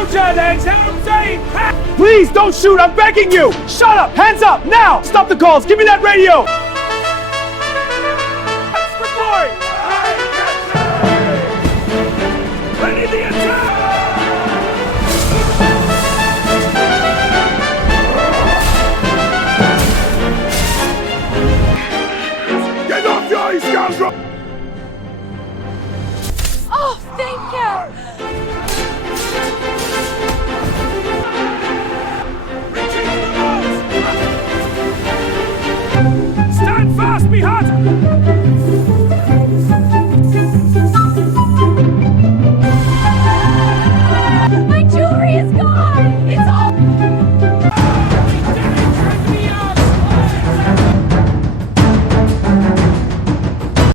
told you, that's what I'm saying. Please don't shoot, I'm begging you! Shut up! Hands up! Now! Stop the calls! Give me that radio! Ready the attack! Get off your scoundrel! Oh, thank you!